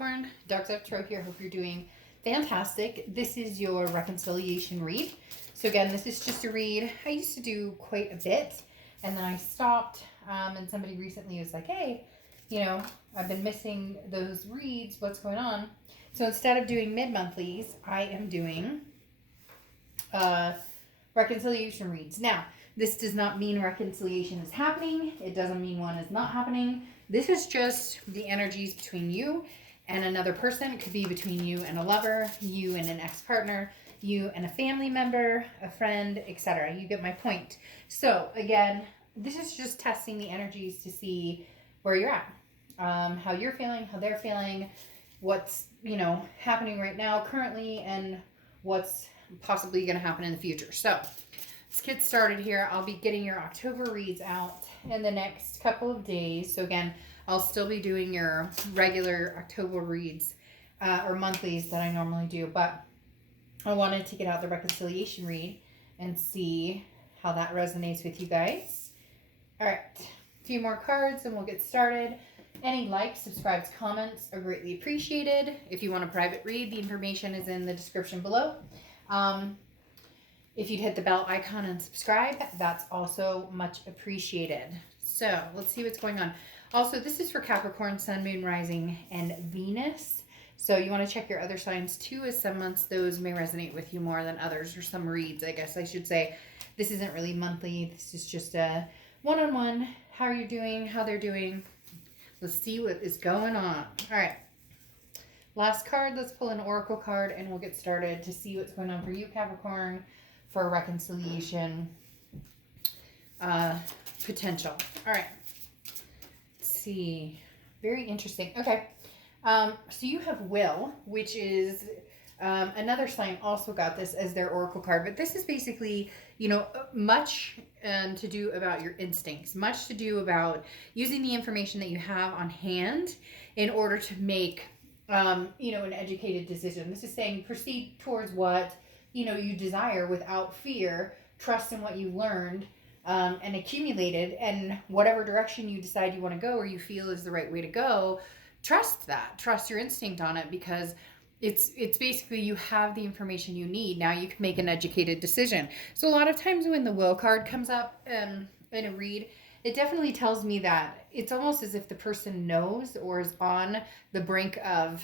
Capricorn, darkdovetarot here. Hope you're doing fantastic. This is your reconciliation read. So again, this is just a read I used to do quite a bit, and then I stopped, and somebody recently was like, hey, you know, I've been missing those reads. What's going on? So instead of doing mid-monthlies, I am doing reconciliation reads. Now, this does not mean reconciliation is happening. It doesn't mean one is not happening. This is just the energies between you and another person. It could be between you and a lover, you and an ex-partner, you and a family member, a friend, etc. You get my point. So again, this is just testing the energies to see where you're at, how you're feeling, how they're feeling, what's, happening right now currently, and what's possibly going to happen in the future. So let's get started here. I'll be getting your October reads out in the next couple of days. So again, I'll still be doing your regular October reads or monthlies that I normally do, but I wanted to get out the reconciliation read and see how that resonates with you guys. All right, a few more cards and we'll get started. Any likes, subscribes, comments are greatly appreciated. If you want a private read, the information is in the description below. If you'd hit the bell icon and subscribe, that's also much appreciated. So let's see what's going on. Also, this is for Capricorn, Sun, Moon, Rising, and Venus. So you want to check your other signs too, as some months those may resonate with you more than others, or some reads, I guess I should say. This isn't really monthly. This is just a one-on-one. How are you doing? How they're doing? Let's see what is going on. All right. Last card. Let's pull an oracle card and we'll get started to see what's going on for you, Capricorn, for reconciliation potential. All right. Let's see. Very interesting. Okay. So you have Will, which is another sign also got this as their oracle card. But this is basically, much to do about your instincts, much to do about using the information that you have on hand in order to make, an educated decision. This is saying proceed towards what, you desire without fear, trust in what you learned and accumulated, and whatever direction you decide you want to go or you feel is the right way to go, trust that. Trust your instinct on it, because it's basically you have the information you need. Now you can make an educated decision. So a lot of times when the will card comes up in a read, it definitely tells me that it's almost as if the person knows or is on the brink of,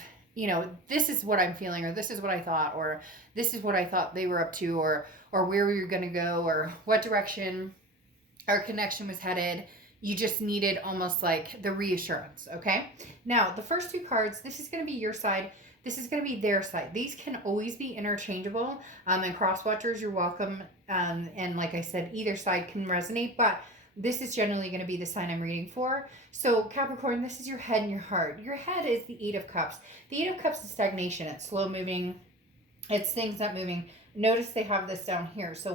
this is what I'm feeling, or this is what I thought, or this is what I thought they were up to, or where we were going to go, or what direction our connection was headed. You just needed almost like the reassurance, okay? Now, the first two cards, this is going to be your side. This is going to be their side. These can always be interchangeable. And cross-watchers, you're welcome. And like I said, either side can resonate, but this is generally going to be the sign I'm reading for. So Capricorn, this is your head and your heart. Your head is the Eight of Cups. The Eight of Cups is stagnation. It's slow moving. It's things not moving. Notice they have this down here, so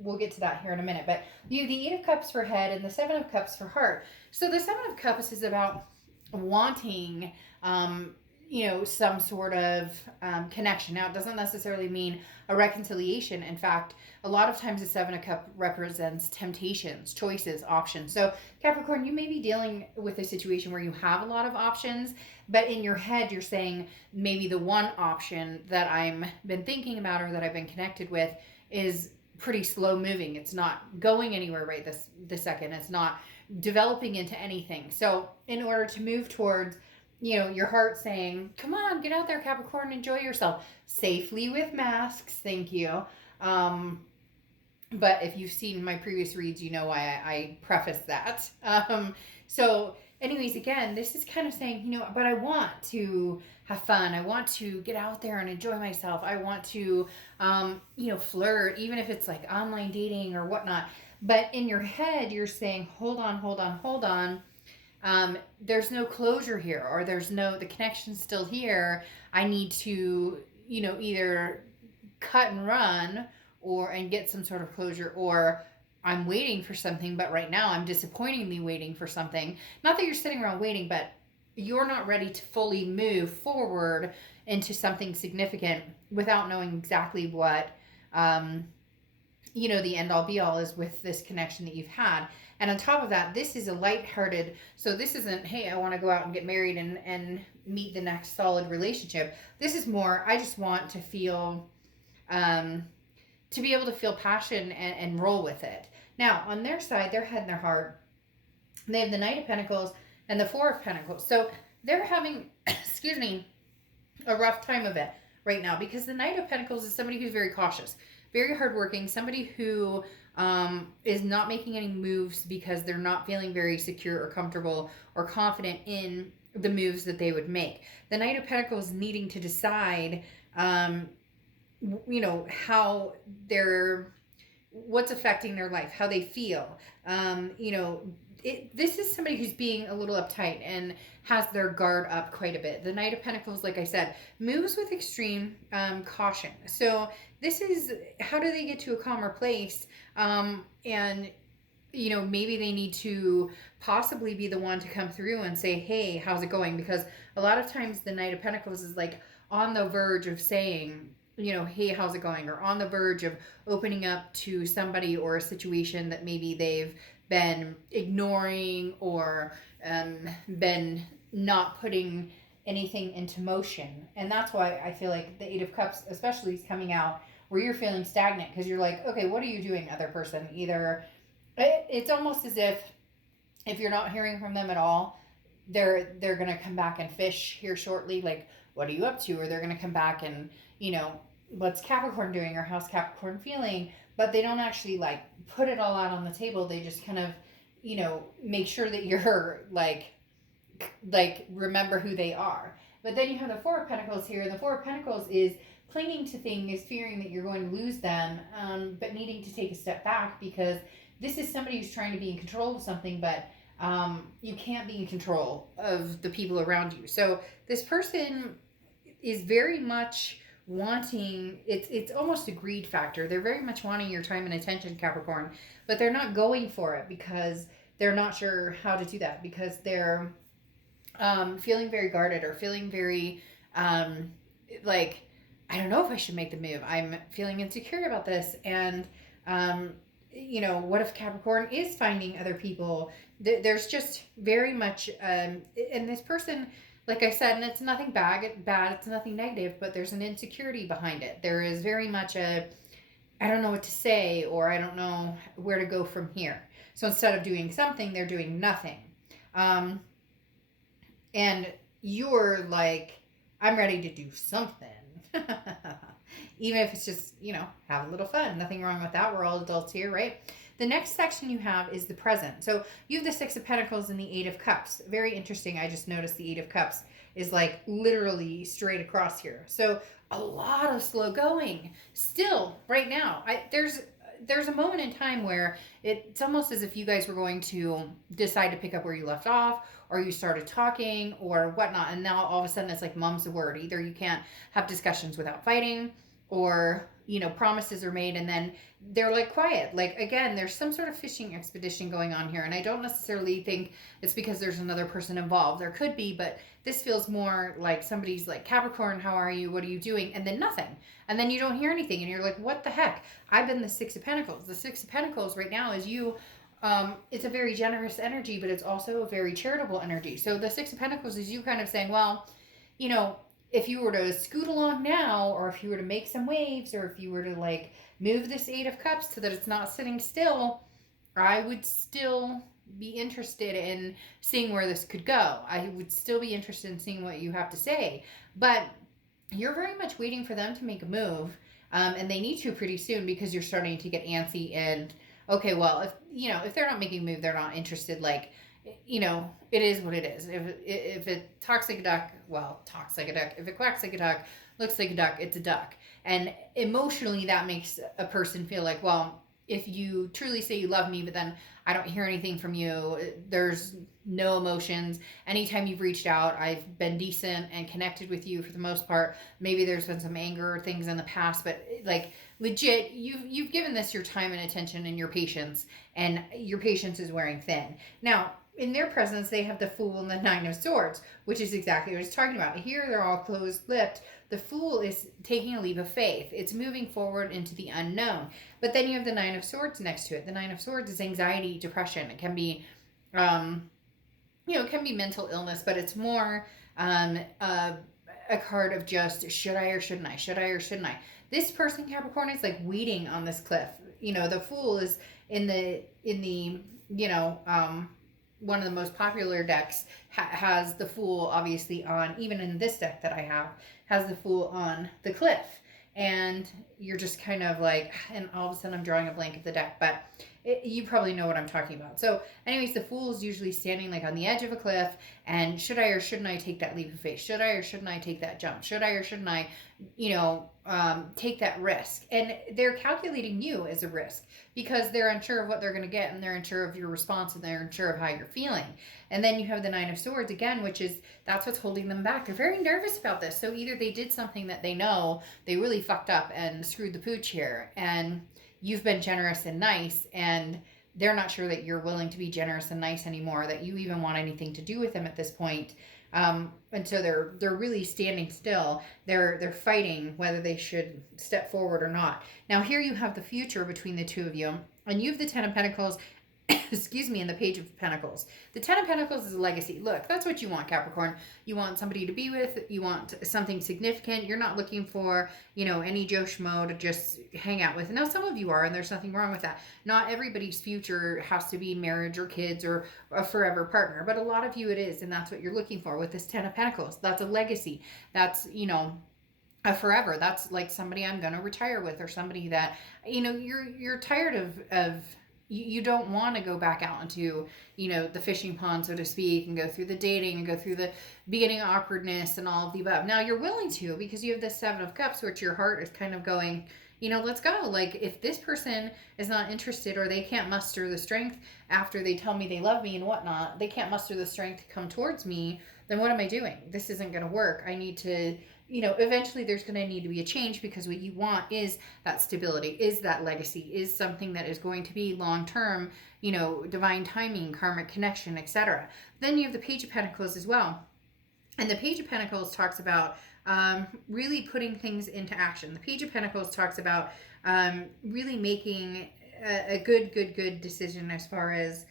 we'll get to that here in a minute. But the Eight of Cups for head and the Seven of Cups for heart. So the Seven of Cups is about wanting, some sort of connection. Now, it doesn't necessarily mean a reconciliation. In fact, a lot of times the Seven of Cups represents temptations, choices, options. So Capricorn, you may be dealing with a situation where you have a lot of options, but in your head, you're saying maybe the one option that I've been thinking about or that I've been connected with is pretty slow moving. It's not going anywhere right this second. It's not developing into anything. So in order to move towards, your heart saying, come on, get out there, Capricorn, enjoy yourself safely with masks. Thank you. But if you've seen my previous reads, you know why I preface that. So anyways, again, this is kind of saying, but I want to have fun. I want to get out there and enjoy myself. I want to, flirt, even if it's like online dating or whatnot. But in your head, you're saying, hold on. There's no closure here, or the connection's still here. I need to, either cut and run and get some sort of closure, or I'm waiting for something, but right now I'm disappointingly waiting for something. Not that you're sitting around waiting, but you're not ready to fully move forward into something significant without knowing exactly what, the end all be all is with this connection that you've had. And on top of that, this is a lighthearted, so this isn't, hey, I want to go out and get married and meet the next solid relationship. This is more, I just want to feel, to be able to feel passion and roll with it. Now, on their side, their head and their heart, they have the Knight of Pentacles and the Four of Pentacles. So they're having, excuse me, a rough time of it right now, because the Knight of Pentacles is somebody who's very cautious, very hardworking, somebody who is not making any moves because they're not feeling very secure or comfortable or confident in the moves that they would make. The Knight of Pentacles needing to decide, how what's affecting their life, how they feel. This is somebody who's being a little uptight and has their guard up quite a bit. The Knight of Pentacles, like I said, moves with extreme caution. So this is, how do they get to a calmer place? And maybe they need to possibly be the one to come through and say, hey, how's it going? Because a lot of times the Knight of Pentacles is like on the verge of saying, hey, how's it going? Or on the verge of opening up to somebody or a situation that maybe they've been ignoring or been not putting anything into motion. And that's why I feel like the Eight of Cups especially is coming out where you're feeling stagnant, because you're like, okay, what are you doing, other person? Either it's almost as if you're not hearing from them at all, they're going to come back and fish here shortly, like, what are you up to? Or they're going to come back and, what's Capricorn doing, or how's Capricorn feeling? But they don't actually like put it all out on the table. They just kind of, make sure that you're like remember who they are. But then you have the Four of Pentacles here, and the Four of Pentacles is clinging to things, fearing that you're going to lose them, but needing to take a step back, because this is somebody who's trying to be in control of something, but you can't be in control of the people around you. So this person is very much wanting, it's almost a greed factor. They're very much wanting your time and attention, Capricorn, but they're not going for it because they're not sure how to do that, because they're feeling very guarded, or feeling very like, I don't know if I should make the move. I'm feeling insecure about this. And what if Capricorn is finding other people? There's just very much and this person, like I said, and it's nothing bad, it's nothing negative, but there's an insecurity behind it. There is very much I don't know what to say, or I don't know where to go from here. So instead of doing something, they're doing nothing. And you're like, I'm ready to do something. Even if it's just, have a little fun. Nothing wrong with that. We're all adults here, right? The next section you have is the present. So you have the Six of Pentacles and the Eight of Cups. Very interesting. I just noticed the Eight of Cups is like literally straight across here. So a lot of slow going still right now. There's a moment in time where it's almost as if you guys were going to decide to pick up where you left off, or you started talking or whatnot. And now all of a sudden it's like mum's the word. Either you can't have discussions without fighting, or, promises are made and then they're like quiet. Like, again, there's some sort of fishing expedition going on here. And I don't necessarily think it's because there's another person involved. There could be, but this feels more like somebody's like, Capricorn, how are you? What are you doing? And then nothing. And then you don't hear anything. And you're like, what the heck? I've been the Six of Pentacles. The Six of Pentacles right now is you. It's a very generous energy, but it's also a very charitable energy. So the Six of Pentacles is you kind of saying, well, if you were to scoot along now, or if you were to make some waves, or if you were to like move this Eight of Cups so that it's not sitting still, I would still be interested in seeing where this could go. I would still be interested in seeing what you have to say. But you're very much waiting for them to make a move. And they need to pretty soon, because you're starting to get antsy and, okay, well, if they're not making a move, they're not interested. Like, it is what it is. If it talks like a duck, well, talks like a duck. If it quacks like a duck, looks like a duck, it's a duck. And emotionally, that makes a person feel like, well, if you truly say you love me, but then I don't hear anything from you, there's no emotions. Anytime you've reached out, I've been decent and connected with you for the most part. Maybe there's been some anger or things in the past, but like legit, you've given this your time and attention and your patience, and your patience is wearing thin. Now, in their presence, they have the Fool and the Nine of Swords, which is exactly what I was talking about. Here, they're all closed-lipped. The Fool is taking a leap of faith. It's moving forward into the unknown. But then you have the Nine of Swords next to it. The Nine of Swords is anxiety, depression. It can be, it can be mental illness, but it's more A card of just should I or shouldn't I? Should I or shouldn't I? This person, Capricorn, is like weeding on this cliff. You know, the Fool is in the you know, one of the most popular decks has the Fool obviously on, even in this deck that I have, has the Fool on the cliff. And you're just kind of like, and all of a sudden I'm drawing a blank of the deck, but you probably know what I'm talking about. So anyways, the Fool is usually standing like on the edge of a cliff, and should I or shouldn't I take that leap of faith? Should I or shouldn't I take that jump? Should I or shouldn't I, you know, take that risk? And they're calculating you as a risk because they're unsure of what they're going to get, and they're unsure of your response, and they're unsure of how you're feeling. And then you have the Nine of Swords again, which is, that's what's holding them back. They're very nervous about this. So either they did something that they know they really fucked up and screwed the pooch here, and you've been generous and nice, and they're not sure that you're willing to be generous and nice anymore, that you even want anything to do with them at this point. And so they're really standing still. They're fighting whether they should step forward or not. Now here you have the future between the two of you, and you have the Ten of Pentacles, excuse me, and the Page of Pentacles. The Ten of Pentacles is a legacy. Look, that's what you want, Capricorn. You want somebody to be with. You want something significant. You're not looking for, you know, any Joe Schmo to just hang out with. Now, some of you are, and there's nothing wrong with that. Not everybody's future has to be marriage or kids or a forever partner, but a lot of you it is, and that's what you're looking for with this Ten of Pentacles. That's a legacy. That's, you know, a forever. That's like somebody I'm going to retire with, or somebody that, you know, you're tired of you don't want to go back out into, you know, the fishing pond, so to speak, and go through the dating and go through the beginning awkwardness and all of the above. Now you're willing to, because you have the Seven of Cups, which your heart is kind of going, you know, let's go. Like, if this person is not interested, or they can't muster the strength after they tell me they love me and whatnot, they can't muster the strength to come towards me, then what am I doing? This isn't going to work. I need to, you know, eventually there's going to need to be a change, because what you want is that stability, is that legacy, is something that is going to be long-term, you know, divine timing, karmic connection, etc. Then you have the Page of Pentacles as well. And the Page of Pentacles talks about really putting things into action. The Page of Pentacles talks about really making a good decision as far as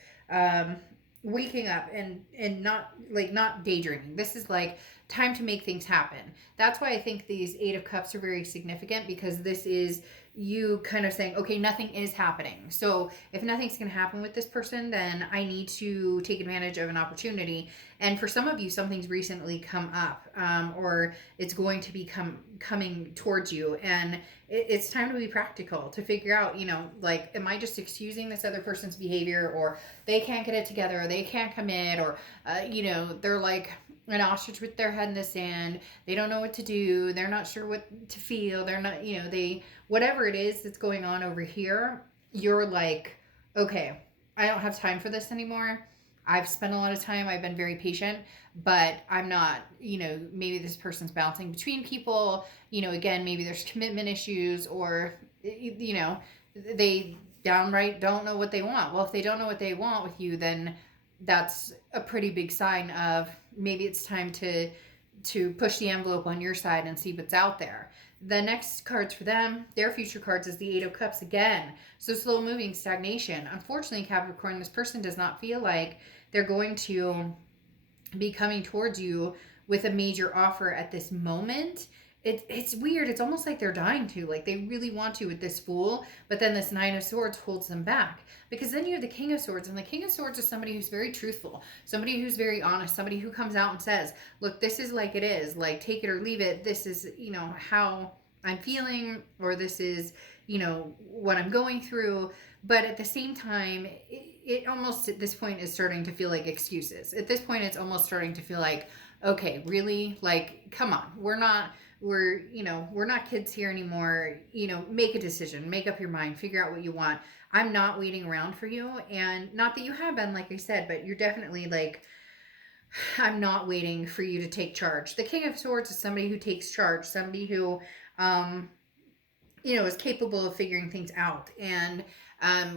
waking up and not daydreaming. This is like time to make things happen. That's why I think these Eight of Cups are very significant, because this is you kind of saying, okay, nothing is happening. So if nothing's going to happen with this person, then I need to take advantage of an opportunity. And for some of you, something's recently come up, or it's going to be coming towards you. And it's time to be practical, to figure out, you know, like, am I just excusing this other person's behavior, or they can't get it together, or they can't commit, or, you know, they're like an ostrich with their head in the sand. They don't know what to do. They're not sure what to feel. They're not, you know, whatever it is that's going on over here, you're like, okay, I don't have time for this anymore. I've spent a lot of time. I've been very patient, but I'm not, you know, maybe this person's bouncing between people, you know, again, maybe there's commitment issues, or, you know, they downright don't know what they want. Well, if they don't know what they want with you, then that's a pretty big sign of maybe it's time to push the envelope on your side and see what's out there. The next cards for them, their future cards, is the Eight of Cups again. So slow moving, stagnation. Unfortunately, Capricorn, this person does not feel like they're going to be coming towards you with a major offer at this moment. It's weird. It's almost like they're dying to. Like, they really want to with this Fool, but then this Nine of Swords holds them back. Because then you have the King of Swords, and the King of Swords is somebody who's very truthful, somebody who's very honest, somebody who comes out and says, look, this is like it is, like, take it or leave it. This is, you know, how I'm feeling, or this is, you know, what I'm going through. But at the same time, it almost at this point is starting to feel like excuses. At this point, it's almost starting to feel like, okay, really? Like, come on, we're not kids here anymore. You know, make a decision, make up your mind, figure out what you want. I'm not waiting around for you. And not that you have been, like I said, but you're definitely like, I'm not waiting for you to take charge. The King of Swords is somebody who takes charge, somebody who, you know, is capable of figuring things out, and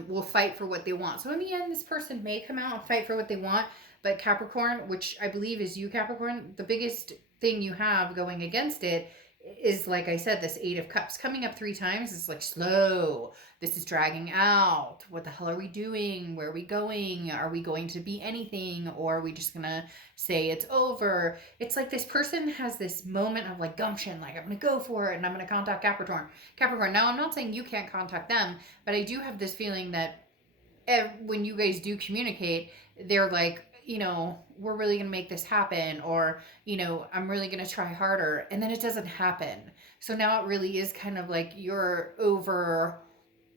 will fight for what they want. So in the end, this person may come out and fight for what they want. But Capricorn, which I believe is you, Capricorn, the biggest thing you have going against it is, like I said, this Eight of Cups coming up 3 times. It's like, slow. This is dragging out. What the hell are we doing? Where are we going? Are we going to be anything? Or are we just going to say it's over? It's like this person has this moment of like gumption, like I'm going to go for it and I'm going to contact Capricorn. Now, I'm not saying you can't contact them, but I do have this feeling that when you guys do communicate, they're like, we're really going to make this happen, or, I'm really going to try harder. And then it doesn't happen. So now it really is kind of like you're over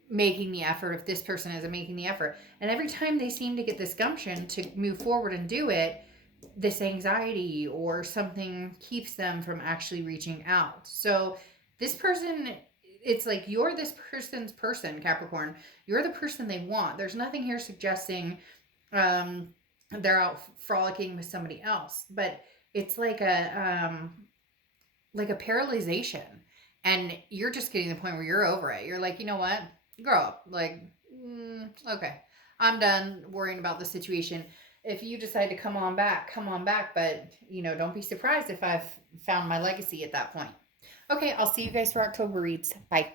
making the effort if this person isn't making the effort. And every time they seem to get this gumption to move forward and do it, this anxiety or something keeps them from actually reaching out. So this person, it's like you're this person's person, Capricorn. You're the person they want. There's nothing here suggesting they're out frolicking with somebody else, but it's like a paralyzation, and you're just getting to the point where you're over it. You're like, you know what, grow up. Like, okay, I'm done worrying about the situation. If you decide to come on back, but don't be surprised if I've found my legacy at that point. Okay, I'll see you guys for October reads. Bye.